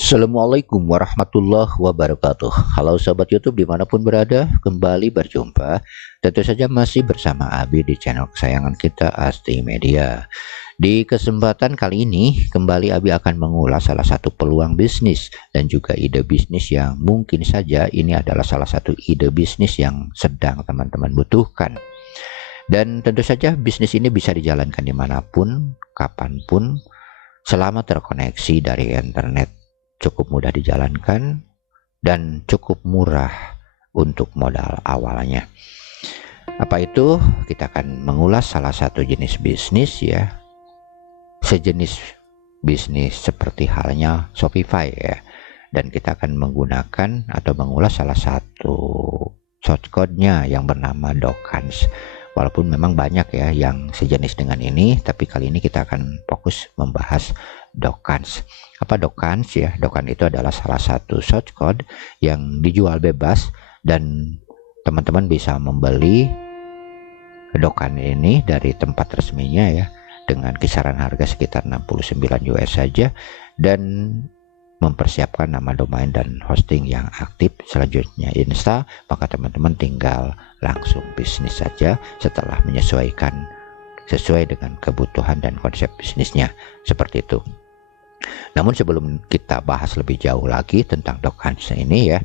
Assalamualaikum warahmatullahi wabarakatuh. Halo sahabat YouTube dimanapun berada, kembali berjumpa. Tentu saja masih bersama Abi di channel kesayangan kita Asti Media. Di kesempatan kali ini kembali Abi akan mengulas salah satu peluang bisnis dan juga ide bisnis yang mungkin saja ini adalah salah satu ide bisnis yang sedang teman-teman butuhkan. Dan tentu saja bisnis ini bisa dijalankan dimanapun, kapanpun, selama terkoneksi dari internet. Cukup mudah dijalankan dan cukup murah untuk modal awalnya. Apa itu? Kita akan mengulas salah satu jenis bisnis ya. Sejenis bisnis seperti halnya Shopify ya. Dan kita akan menggunakan atau mengulas salah satu shortcode-nya yang bernama Dokans. Walaupun memang banyak ya yang sejenis dengan ini, tapi kali ini kita akan fokus membahas Dokans. Apa Dokans ya? Dokans itu adalah salah satu shortcode yang dijual bebas dan teman-teman bisa membeli Dokans ini dari tempat resminya ya dengan kisaran harga sekitar 69 US saja dan mempersiapkan nama domain dan hosting yang aktif. Selanjutnya install, maka teman-teman tinggal langsung bisnis saja setelah menyesuaikan sesuai dengan kebutuhan dan konsep bisnisnya, seperti itu. Namun sebelum kita bahas lebih jauh lagi tentang Dokans ini ya,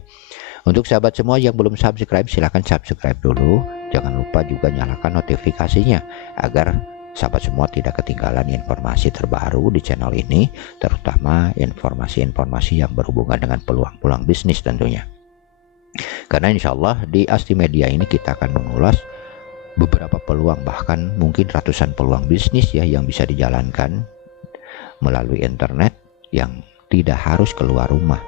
untuk sahabat semua yang belum subscribe silahkan subscribe dulu. Jangan lupa juga nyalakan notifikasinya agar sahabat semua tidak ketinggalan informasi terbaru di channel ini, terutama informasi-informasi yang berhubungan dengan peluang-peluang bisnis tentunya. Karena insya Allah di Asti Media ini kita akan mengulas beberapa peluang, bahkan mungkin ratusan peluang bisnis ya yang bisa dijalankan melalui internet yang tidak harus keluar rumah.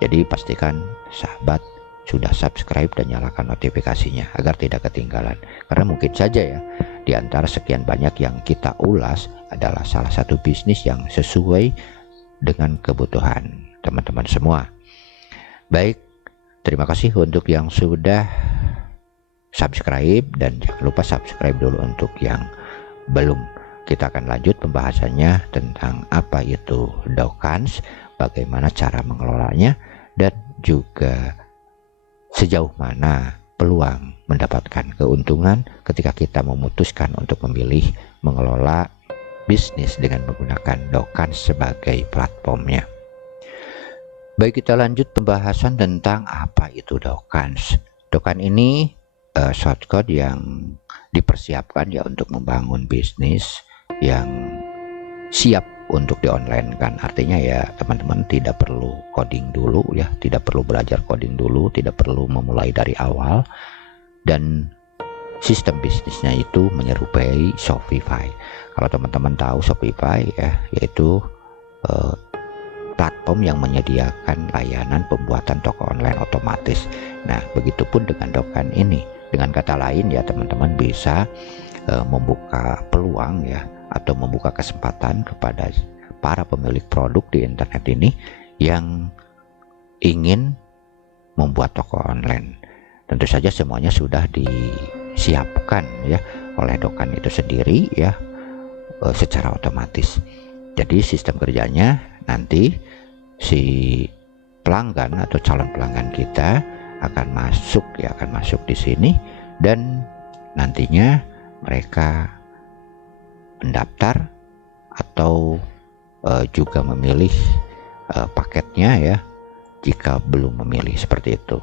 Jadi pastikan sahabat sudah subscribe dan nyalakan notifikasinya agar tidak ketinggalan. Karena mungkin saja ya di antara sekian banyak yang kita ulas adalah salah satu bisnis yang sesuai dengan kebutuhan teman-teman semua. Baik, terima kasih untuk yang sudah subscribe dan jangan lupa subscribe dulu untuk yang belum. Kita akan lanjut pembahasannya tentang apa itu Dokans, bagaimana cara mengelolanya, dan juga sejauh mana peluang mendapatkan keuntungan ketika kita memutuskan untuk memilih mengelola bisnis dengan menggunakan Dokans sebagai platformnya. Baik, kita lanjut pembahasan tentang apa itu Dokans. Dokans ini shortcode yang dipersiapkan ya untuk membangun bisnis yang siap untuk di online kan. Artinya ya teman-teman tidak perlu coding dulu ya, tidak perlu belajar coding dulu, tidak perlu memulai dari awal, dan sistem bisnisnya itu menyerupai Shopify. Kalau teman-teman tahu Shopify ya, yaitu platform yang menyediakan layanan pembuatan toko online otomatis. Nah, begitupun dengan Dokans ini. Dengan kata lain ya teman-teman bisa membuka peluang ya atau membuka kesempatan kepada para pemilik produk di internet ini yang ingin membuat toko online. Tentu saja semuanya sudah disiapkan ya oleh Dokans itu sendiri ya secara otomatis. Jadi sistem kerjanya nanti si pelanggan atau calon pelanggan kita akan masuk di sini dan nantinya mereka mendaftar atau juga memilih paketnya ya jika belum memilih, seperti itu.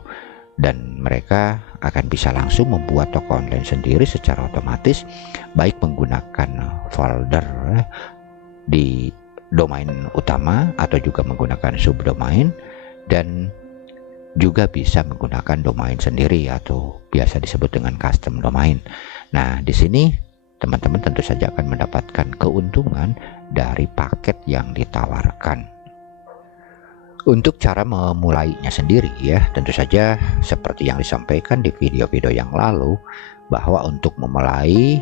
Dan mereka akan bisa langsung membuat toko online sendiri secara otomatis, baik menggunakan folder di domain utama atau juga menggunakan subdomain, dan juga bisa menggunakan domain sendiri atau biasa disebut dengan custom domain. Nah, di sini teman-teman tentu saja akan mendapatkan keuntungan dari paket yang ditawarkan. Untuk cara memulainya sendiri ya, tentu saja seperti yang disampaikan di video-video yang lalu, bahwa untuk memulai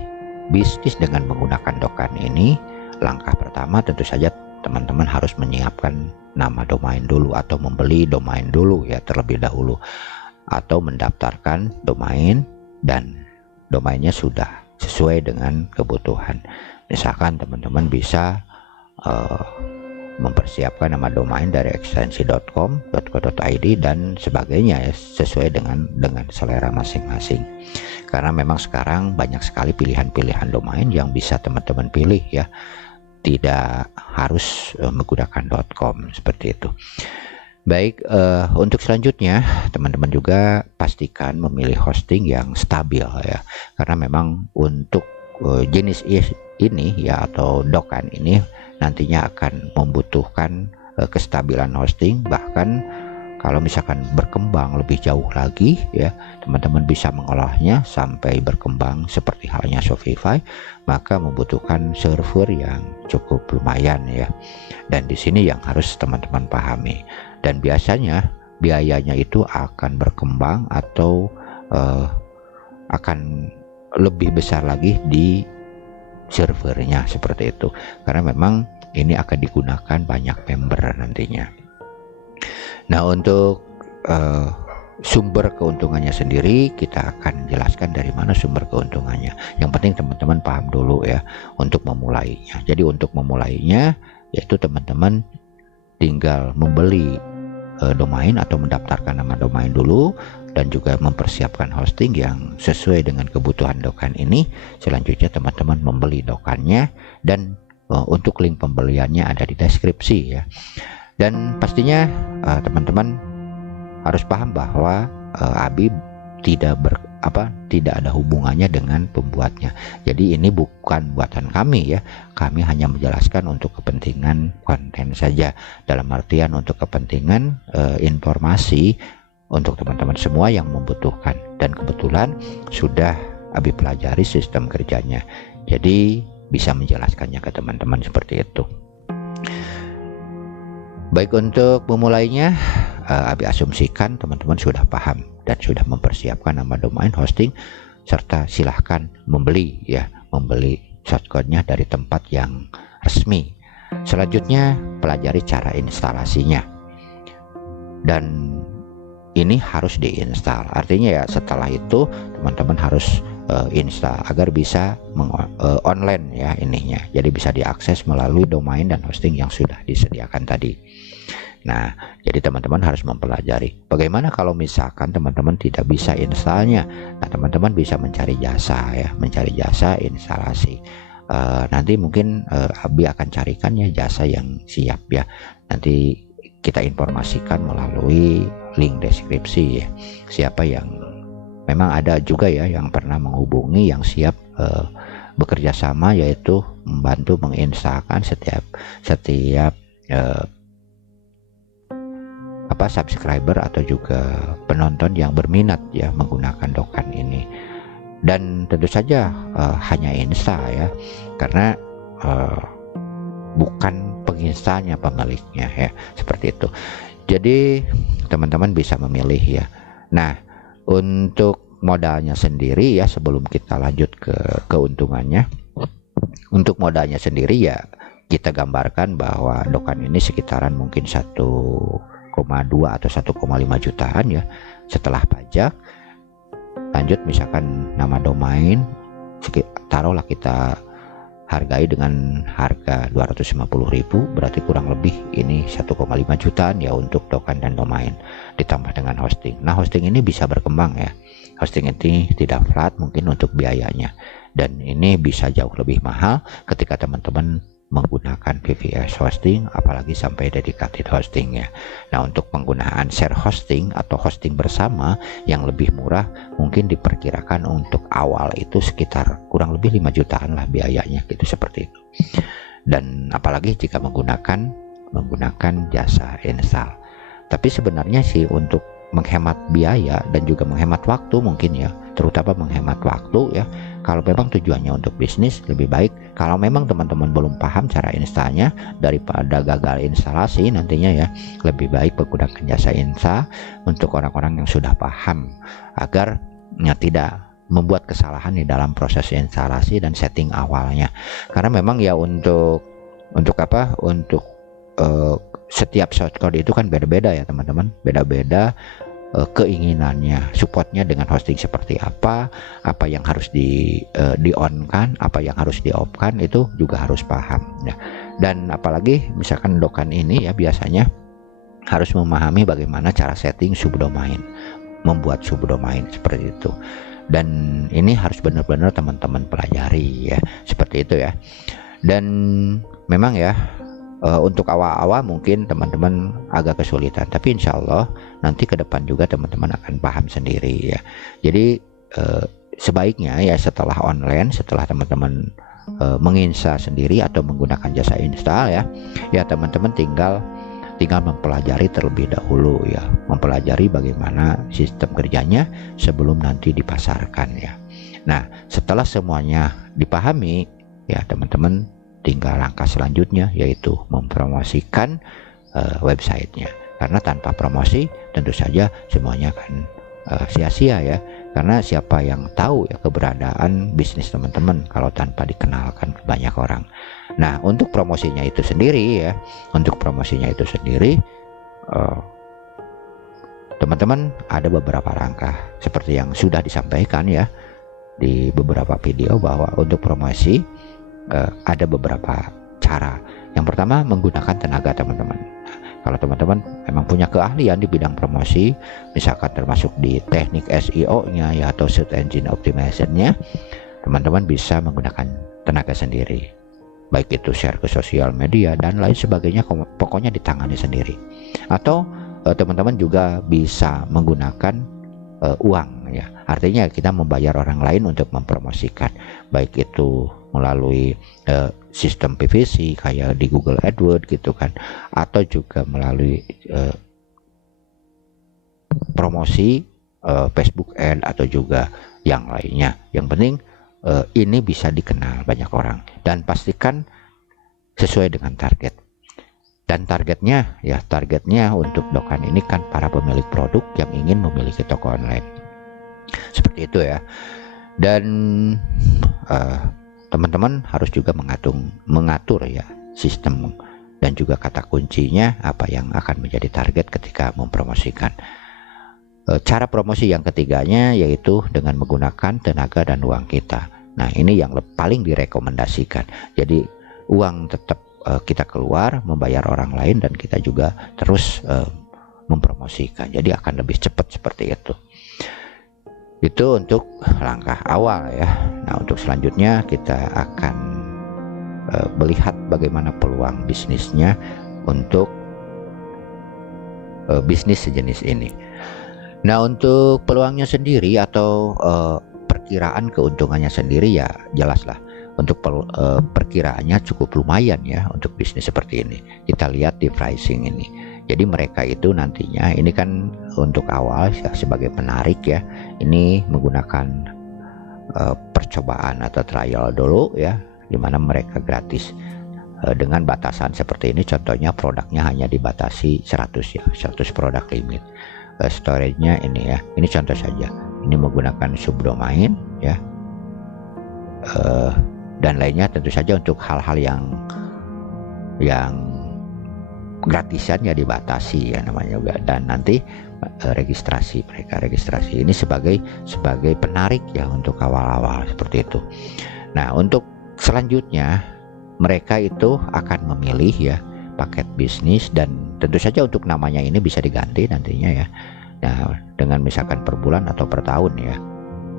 bisnis dengan menggunakan Dokans ini, langkah pertama tentu saja teman-teman harus menyiapkan nama domain dulu atau membeli domain dulu ya terlebih dahulu, atau mendaftarkan domain dan domainnya sudah sesuai dengan kebutuhan. Misalkan teman-teman bisa mempersiapkan nama domain dari ekstensi.com, .co.id dan sebagainya ya, sesuai dengan selera masing-masing. Karena memang sekarang banyak sekali pilihan-pilihan domain yang bisa teman-teman pilih ya, tidak harus menggunakan .com seperti itu. Baik, untuk selanjutnya teman-teman juga pastikan memilih hosting yang stabil ya, karena memang untuk jenis ini ya atau dokan ini nantinya akan membutuhkan kestabilan hosting. Bahkan kalau misalkan berkembang lebih jauh lagi ya, teman-teman bisa mengolahnya sampai berkembang seperti halnya Shopify, maka membutuhkan server yang cukup lumayan ya. Dan di sini yang harus teman-teman pahami, dan biasanya biayanya itu akan berkembang atau akan lebih besar lagi di servernya seperti itu, karena memang ini akan digunakan banyak member nantinya. Nah, untuk sumber keuntungannya sendiri kita akan jelaskan dari mana sumber keuntungannya. Yang penting teman-teman paham dulu ya untuk memulainya. Jadi untuk memulainya yaitu teman-teman tinggal membeli domain atau mendaftarkan nama domain dulu, dan juga mempersiapkan hosting yang sesuai dengan kebutuhan dokan ini. Selanjutnya teman-teman membeli dokannya, dan untuk link pembeliannya ada di deskripsi ya. Dan pastinya teman-teman harus paham bahwa Abi tidak ada hubungannya dengan pembuatnya. Jadi ini bukan buatan kami ya. Kami hanya menjelaskan untuk kepentingan konten saja, dalam artian untuk kepentingan informasi untuk teman-teman semua yang membutuhkan. Dan kebetulan sudah Abi pelajari sistem kerjanya, jadi bisa menjelaskannya ke teman-teman seperti itu. Baik, untuk memulainya Abi asumsikan teman-teman sudah paham dan sudah mempersiapkan nama domain, hosting, serta silahkan membeli shortcode-nya dari tempat yang resmi. Selanjutnya pelajari cara instalasinya, dan ini harus diinstal. Artinya ya setelah itu teman-teman harus install agar bisa online ya ininya, jadi bisa diakses melalui domain dan hosting yang sudah disediakan tadi. Nah, jadi teman-teman harus mempelajari bagaimana kalau misalkan teman-teman tidak bisa installnya. Nah, teman-teman bisa mencari jasa ya, mencari jasa instalasi. Nanti mungkin Abi akan carikan ya jasa yang siap ya. Nanti kita informasikan melalui link deskripsi ya, siapa yang memang ada juga ya yang pernah menghubungi yang siap bekerja sama, yaitu membantu menginstalkan setiap subscriber atau juga penonton yang berminat ya menggunakan dokan ini. Dan tentu saja hanya install ya, karena bukan penginstalnya pemiliknya ya, seperti itu. Jadi teman-teman bisa memilih ya. Nah, untuk modalnya sendiri ya, sebelum kita lanjut ke keuntungannya, untuk modalnya sendiri ya kita gambarkan bahwa dokan ini sekitaran mungkin 1,2 atau 1,5 jutaan ya setelah pajak. Lanjut misalkan nama domain taruhlah kita hargai dengan harga 250.000, berarti kurang lebih ini 1,5 jutaan ya untuk dokan dan domain, ditambah dengan hosting. Nah, hosting ini bisa berkembang ya. Hosting ini tidak flat mungkin untuk biayanya, dan ini bisa jauh lebih mahal ketika teman-teman menggunakan VPS hosting, apalagi sampai dedicated hosting ya. Nah, untuk penggunaan share hosting atau hosting bersama yang lebih murah mungkin diperkirakan untuk awal itu sekitar kurang lebih 5 jutaan lah biayanya gitu, seperti itu. Dan apalagi jika menggunakan jasa install. Tapi sebenarnya sih untuk menghemat biaya dan juga menghemat waktu mungkin ya, terutama menghemat waktu ya, kalau memang tujuannya untuk bisnis, lebih baik kalau memang teman-teman belum paham cara installnya, daripada gagal instalasi nantinya ya, lebih baik menggunakan jasa install untuk orang-orang yang sudah paham, agar tidak membuat kesalahan di dalam proses instalasi dan setting awalnya. Karena memang ya untuk setiap shortcode itu kan beda-beda ya teman-teman, beda-beda keinginannya, supportnya dengan hosting seperti apa yang harus di on kan, apa yang harus di off kan, itu juga harus paham ya. Dan apalagi misalkan dokan ini ya biasanya harus memahami bagaimana cara setting subdomain, membuat subdomain seperti itu. Dan ini harus benar-benar teman-teman pelajari ya, seperti itu ya. Dan memang ya untuk awal-awal mungkin teman-teman agak kesulitan, tapi insya Allah nanti ke depan juga teman-teman akan paham sendiri ya. Jadi sebaiknya ya setelah online, setelah teman-teman menginstal sendiri atau menggunakan jasa install ya teman-teman tinggal mempelajari terlebih dahulu ya, mempelajari bagaimana sistem kerjanya sebelum nanti dipasarkan ya. Nah, setelah semuanya dipahami ya teman-teman tinggal langkah selanjutnya yaitu mempromosikan websitenya, karena tanpa promosi tentu saja semuanya akan sia-sia ya, karena siapa yang tahu ya keberadaan bisnis teman-teman kalau tanpa dikenalkan ke banyak orang. Nah, untuk promosinya itu sendiri ya, teman-teman ada beberapa langkah seperti yang sudah disampaikan ya di beberapa video, bahwa untuk promosi ada beberapa cara. Yang pertama, menggunakan tenaga teman-teman. Kalau teman-teman memang punya keahlian di bidang promosi, misalkan termasuk di teknik SEO-nya ya atau search engine optimization-nya, teman-teman bisa menggunakan tenaga sendiri, baik itu share ke sosial media dan lain sebagainya, pokoknya ditangani sendiri. Atau teman-teman juga bisa menggunakan uang ya, artinya kita membayar orang lain untuk mempromosikan, baik itu melalui sistem PPC kayak di Google AdWords gitu kan, atau juga melalui promosi Facebook Ad atau juga yang lainnya. Yang penting ini bisa dikenal banyak orang dan pastikan sesuai dengan target. Dan targetnya untuk dokan ini kan para pemilik produk yang ingin memiliki toko online, seperti itu ya. Dan teman-teman harus juga mengatur ya sistem dan juga kata kuncinya apa yang akan menjadi target ketika mempromosikan. Cara promosi yang ketiganya yaitu dengan menggunakan tenaga dan uang kita. Nah, ini yang paling direkomendasikan. Jadi uang tetap kita keluar membayar orang lain dan kita juga terus mempromosikan. Jadi akan lebih cepat seperti itu. Itu untuk langkah awal ya. Nah, untuk selanjutnya kita akan melihat bagaimana peluang bisnisnya untuk bisnis sejenis ini. Nah, untuk peluangnya sendiri atau perkiraan keuntungannya sendiri ya jelaslah. Untuk perkiraannya cukup lumayan ya untuk bisnis seperti ini. Kita lihat di pricing ini. Jadi mereka itu nantinya ini kan untuk awal ya, sebagai penarik ya, ini menggunakan percobaan atau trial dulu ya, dimana mereka gratis dengan batasan seperti ini. Contohnya produknya hanya dibatasi 100 ya, 100 produk limit. Storage-nya ini ya, ini contoh saja, ini menggunakan subdomain ya, dan lainnya tentu saja untuk hal-hal yang gratisan ya dibatasi ya namanya juga. Dan nanti registrasi ini sebagai penarik ya untuk awal-awal seperti itu. Nah, untuk selanjutnya mereka itu akan memilih ya paket bisnis, dan tentu saja untuk namanya ini bisa diganti nantinya ya. Nah, dengan misalkan per bulan atau per tahun ya.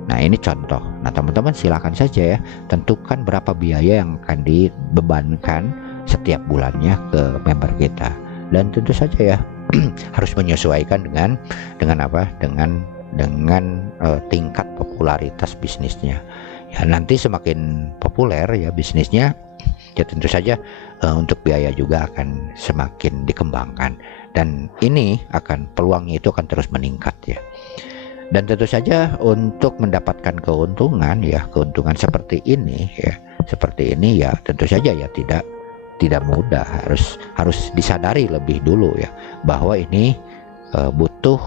Nah, ini contoh. Nah, teman-teman silakan saja ya tentukan berapa biaya yang akan dibebankan setiap bulannya ke member kita, dan tentu saja ya harus menyesuaikan dengan tingkat popularitas bisnisnya ya. Nanti semakin populer ya bisnisnya ya, tentu saja untuk biaya juga akan semakin dikembangkan, dan ini peluangnya itu akan terus meningkat ya. Dan tentu saja untuk mendapatkan keuntungan seperti ini ya tentu saja ya tidak mudah. Harus disadari lebih dulu ya bahwa ini butuh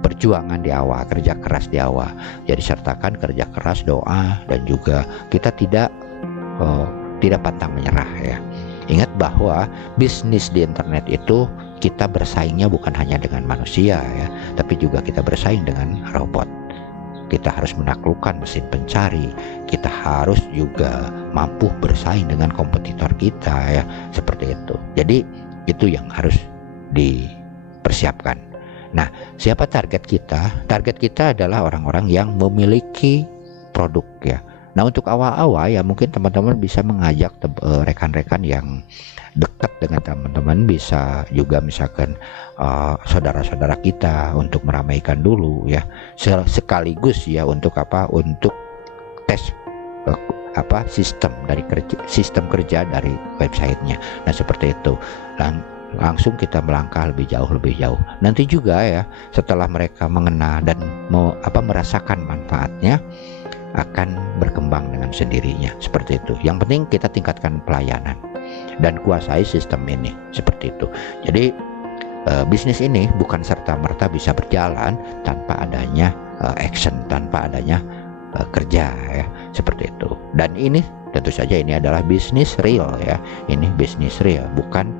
perjuangan di awal, kerja keras di awal. Jadi sertakan kerja keras, doa, dan juga kita tidak pantang menyerah ya. Ingat bahwa bisnis di internet itu kita bersaingnya bukan hanya dengan manusia ya, tapi juga kita bersaing dengan robot. Kita harus menaklukkan mesin pencari, kita harus juga mampu bersaing dengan kompetitor kita ya, seperti itu. Jadi itu yang harus dipersiapkan. Nah, siapa target kita? Target kita adalah orang-orang yang memiliki produk ya. Nah, untuk awal-awal ya mungkin teman-teman bisa mengajak rekan-rekan yang dekat dengan teman-teman, bisa juga misalkan saudara-saudara kita untuk meramaikan dulu ya, sekaligus ya untuk apa? Untuk tes sistem kerja dari websitenya. Nah, seperti itu. Langsung kita melangkah lebih jauh. Nanti juga ya setelah mereka mengenal dan merasakan manfaatnya, akan berkembang dengan sendirinya, seperti itu. Yang penting kita tingkatkan pelayanan dan kuasai sistem ini, seperti itu. Jadi bisnis ini bukan serta-merta bisa berjalan tanpa adanya action, tanpa adanya kerja ya, seperti itu. Dan ini tentu saja ini adalah bisnis real ya. Ini bisnis real, bukan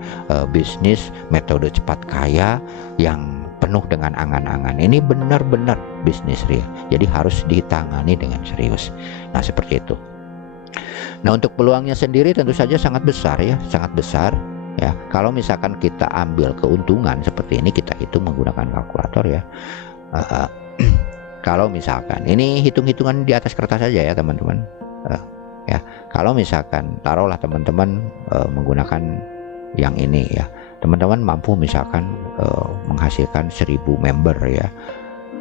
bisnis metode cepat kaya yang penuh dengan angan-angan. Ini benar-benar bisnis real, jadi harus ditangani dengan serius. Nah, seperti itu. Nah, untuk peluangnya sendiri tentu saja sangat besar ya, sangat besar ya. Kalau misalkan kita ambil keuntungan seperti ini, kita hitung menggunakan kalkulator ya. Kalau misalkan ini hitung-hitungan di atas kertas saja ya teman-teman. Ya, kalau misalkan taruhlah teman-teman menggunakan yang ini ya, teman-teman mampu misalkan menghasilkan 1000 member ya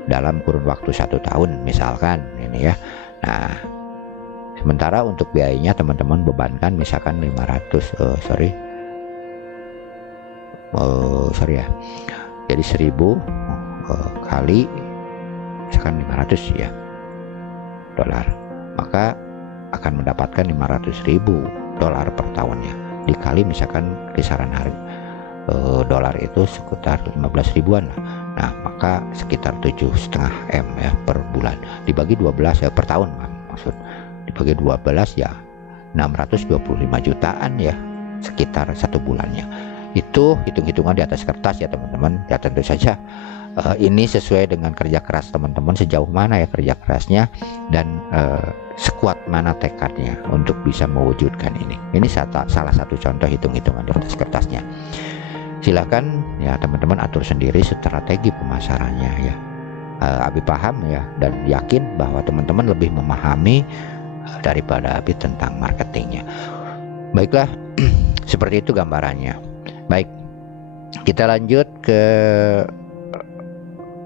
dalam kurun waktu 1 tahun misalkan ini ya. Nah, sementara untuk biayanya teman-teman bebankan misalkan 500 ya, jadi 1000 kali misalkan 500 ya dolar, maka akan mendapatkan 500.000 dolar per tahunnya, dikali misalkan kisaran harga dolar itu sekitar 15 ribuan lah. Nah, maka sekitar 7,5 M ya per bulan, dibagi 12 ya per tahun maksud, dibagi 12 ya 625 jutaan ya sekitar 1 bulannya. Itu hitung-hitungan di atas kertas ya teman-teman ya. Tentu saja ini sesuai dengan kerja keras teman-teman, sejauh mana ya kerja kerasnya dan sekuat mana tekadnya untuk bisa mewujudkan ini. Ini salah satu contoh hitung-hitungan di atas kertasnya. Silakan ya teman-teman atur sendiri strategi pemasarannya ya. Abi paham ya dan yakin bahwa teman-teman lebih memahami daripada Abi tentang marketingnya. Baiklah, seperti itu gambarannya. Baik, kita lanjut ke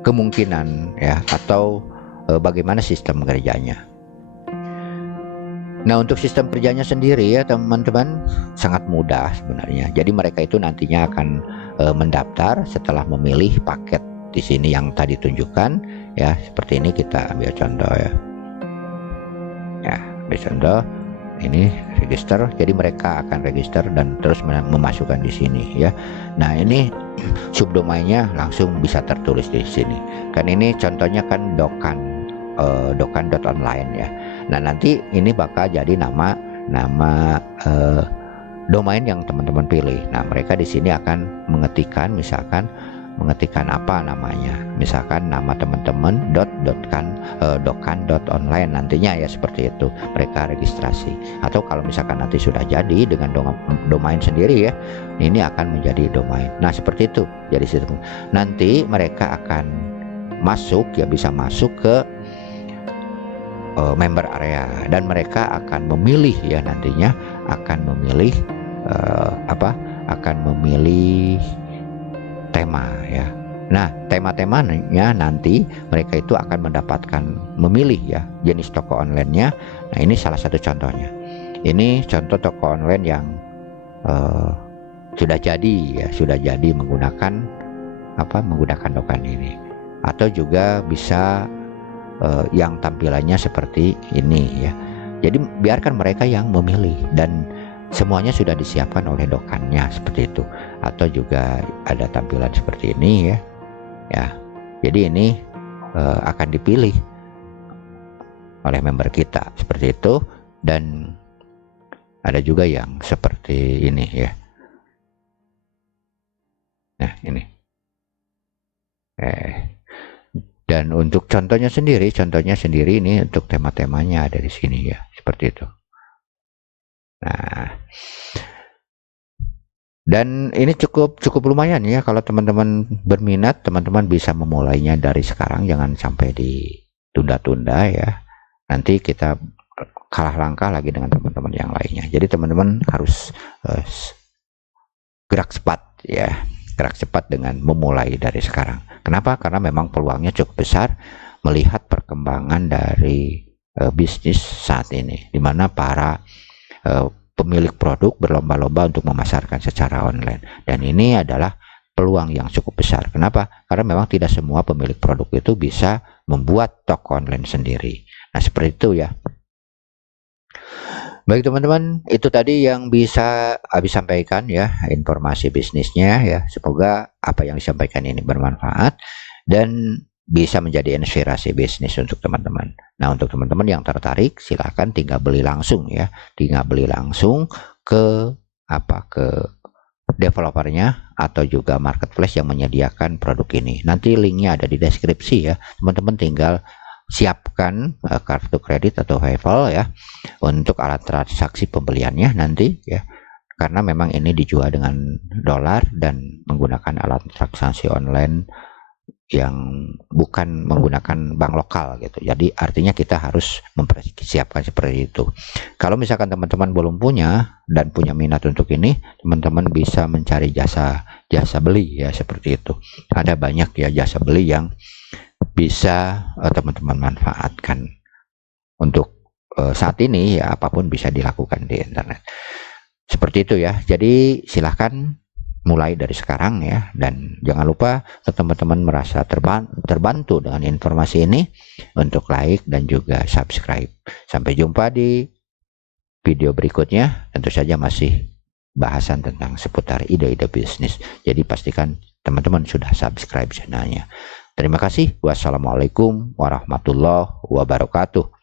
kemungkinan ya, atau bagaimana sistem kerjanya. Nah, untuk sistem kerjanya sendiri ya teman-teman sangat mudah sebenarnya. Jadi mereka itu nantinya akan mendaftar setelah memilih paket di sini yang tadi tunjukkan ya. Seperti ini kita ambil contoh ya. Ya, ambil contoh ini register. Jadi mereka akan register dan terus memasukkan di sini ya. Nah, ini subdomainnya langsung bisa tertulis di sini. Kan ini contohnya kan dokan.online ya. Nah, nanti ini bakal jadi nama domain yang teman-teman pilih. Nah, mereka di sini akan mengetikkan apa namanya, misalkan nama teman-teman dokan.online nantinya ya, seperti itu mereka registrasi. Atau kalau misalkan nanti sudah jadi dengan domain sendiri ya, ini akan menjadi domain. Nah, seperti itu. Jadi nanti mereka akan masuk ya, bisa masuk ke member area dan mereka akan memilih ya, nantinya akan memilih tema ya. Nah, tema-temanya nanti mereka itu akan mendapatkan memilih ya jenis toko online-nya. Nah, ini salah satu contohnya. Ini contoh toko online yang sudah jadi menggunakan dokan ini. Atau juga bisa yang tampilannya seperti ini ya. Jadi biarkan mereka yang memilih dan semuanya sudah disiapkan oleh dokannya seperti itu. Atau juga ada tampilan seperti ini ya. Ya, jadi ini akan dipilih oleh member kita seperti itu. Dan ada juga yang seperti ini ya. Nah, ini. Dan untuk contohnya sendiri ini untuk tema-temanya ada di sini ya, seperti itu. Nah, dan ini cukup lumayan ya, kalau teman-teman berminat, teman-teman bisa memulainya dari sekarang, jangan sampai ditunda-tunda ya. Nanti kita kalah langkah lagi dengan teman-teman yang lainnya. Jadi teman-teman harus gerak cepat ya, gerak cepat dengan memulai dari sekarang. Kenapa? Karena memang peluangnya cukup besar melihat perkembangan dari bisnis saat ini, di mana para pemilik produk berlomba-lomba untuk memasarkan secara online, dan ini adalah peluang yang cukup besar. Kenapa? Karena memang tidak semua pemilik produk itu bisa membuat toko online sendiri. Nah, seperti itu ya. Baik teman-teman, itu tadi yang bisa Abi sampaikan ya, informasi bisnisnya ya. Semoga apa yang disampaikan ini bermanfaat dan bisa menjadi inspirasi bisnis untuk teman-teman. Nah, untuk teman-teman yang tertarik, silakan tinggal beli langsung ya. Tinggal beli langsung ke ke developernya atau juga marketplace yang menyediakan produk ini. Nanti linknya ada di deskripsi ya. Teman-teman tinggal siapkan kartu kredit atau PayPal ya untuk alat transaksi pembeliannya nanti ya, karena memang ini dijual dengan dolar dan menggunakan alat transaksi online yang bukan menggunakan bank lokal gitu. Jadi artinya kita harus mempersiapkan seperti itu. Kalau misalkan teman-teman belum punya dan punya minat untuk ini, teman-teman bisa mencari jasa beli ya, seperti itu. Ada banyak ya jasa beli yang bisa teman-teman manfaatkan untuk saat ini ya, apapun bisa dilakukan di internet. Seperti itu ya. Jadi silahkan mulai dari sekarang ya, dan jangan lupa teman-teman merasa terbantu dengan informasi ini untuk like dan juga subscribe. Sampai jumpa di video berikutnya, tentu saja masih bahasan tentang seputar ide-ide bisnis. Jadi pastikan teman-teman sudah subscribe channelnya. Terima kasih. Wassalamualaikum warahmatullahi wabarakatuh.